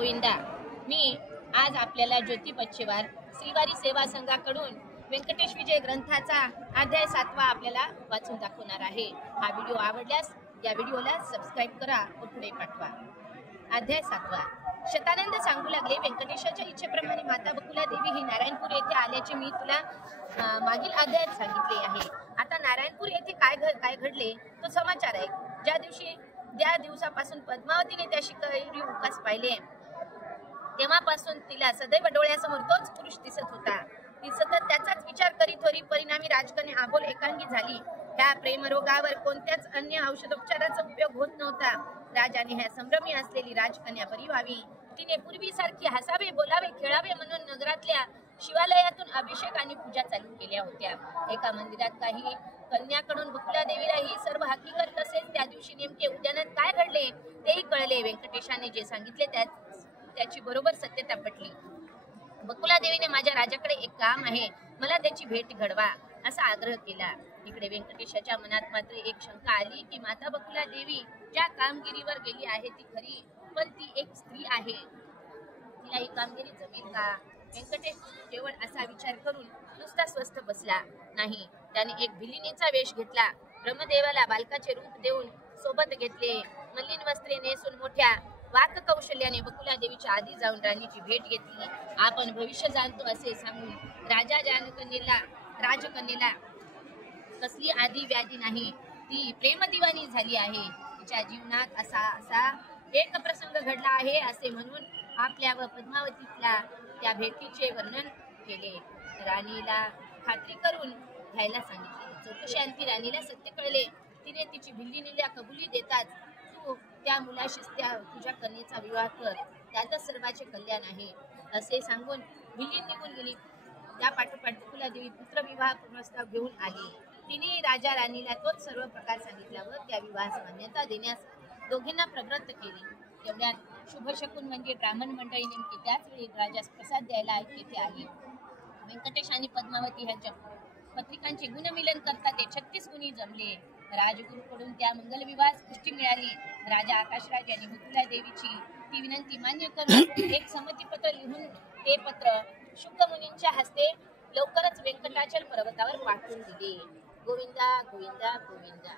गोविंदा। मी आज आपल्याला ज्योती बच्चेवार श्रीवारी सेवा संघाकडून व्यंकटेश विजय ग्रंथाचा अध्याय 7वा आपल्याला वाचून दाखवणार आहे। हा व्हिडिओ आवडल्यास या व्हिडिओला सबस्क्राइब करा व पुढे पाठवा। अध्याय 7वा। शतानंद सांगू लागले, व्यंकटेशाच्या इच्छेप्रमाणे माता बकुला देवी ही नारायणपूर येथे आल्याचे मी तुला मागील अध्यायात सांगितले आहे। आता नारायणपूर येथे काय घडले तो समाचार आहे। ज्या दिवसापासून पद्मावतीने त्याशी कैरी उपास पाहिले तेव्हापासून तिला सदैव डोळ्यासमोर तोच पुरुष दिसत होता। ती सतत त्याचाच विचार करीत होती। परिणामी राजकन्या आबोल एकांगी झाली। ह्या प्रेमरोगावर कोणत्याच अन्य औषधोपचाराचा उपयोग होत नव्हता। राजाने ह्या संभ्रमी असलेली राजकन्या बरी व्हावी, तिने पूर्वीसारखी हसावे, बोलावे, खेळावे म्हणून नगरातल्या शिवालयातून अभिषेक आणि पूजा चालू केल्या होत्या। एका मंदिरात काही कन्याकडून बकुला देवीला ही सर्व हकीकत तसेच त्या दिवशी नेमके उद्यानात काय घडले तेही कळले। व्यंकटेशाने जे सांगितले त्याची बरोबर सत्यता पटली। बकुला देवीने माझ्या राजाकडे एक काम आहे, मला त्याची भेट घडवा असा आग्रह केला। इकडे व्यंकटेशाच्या मनात मात्र एक शंका आली की माता बकुला देवी ज्या कामगिरीवर गेली आहे ती खरी, पण ती एक स्त्री आहे, तिला ही कामगिरी जमेल का? व्यंकटेश केवळ असा विचार करून नुसता स्वस्थ बसला नाही, त्याने एक भिलिनीचा वेश घेतला। ब्रह्मदेवाला बालकाचे रूप देऊन सोबत घेतले। मलिन वस्त्रे नेसून मोठ्या वाक कौशल्याने बकुला देवीच्या आधी जाऊन राणीची भेट घेतली। आपण भविष्य जाणतो असे सांगून राजकन्येला कसली आधी व्याधी नाही, ती प्रेमदिवाणी झाली आहे। तिच्या जीवनात असा एक प्रसंग घडला आहे असे म्हणून आपल्या व पद्मावतीतल्या त्या भेटीचे वर्णन केले। राणीला खात्री करून घ्यायला सांगितले। चौकशांती राणीला सत्य कळले। तिने तिची भिल्लिनीला कबुली देताच, तू त्या मुलाशी तुझ्या कन्येचा विवाह कर, त्यातच सर्वांचे कल्याण आहे असे सांगून भिल्लीन निघून गेली। त्या पाठोपाठ बकुला देवी पुत्रविवाह प्रस्ताव घेऊन आली। तिने राजा राणीला तोच सर्व प्रकार सांगितला व त्या विवाहास मान्यता देण्यास दोघींना प्रवृत्त केले। तेवढ्यात शुभशकुन म्हणजे ब्राह्मण मंडळी नेमकी त्याच वेळी राजास प्रसाद द्यायला तेथे आली। व्यंकटेश आणि पद्मावती ह्यांच्या पत्रिकांचे गुणमिलन करता ते 36 गुणी जमले। राजगुरूकडून त्या मंगलविवाहास पुष्टी मिळाली। राजा आकाशराज यांनी बकुला देवीची ती विनंती मान्य करून एक संमतीपत्र लिहून ते पत्र शुक मुनींच्या हस्ते लवकरच व्यंकटाचल पर्वतावर पाठवून दिले। गोविंदा गोविंदा गोविंदा।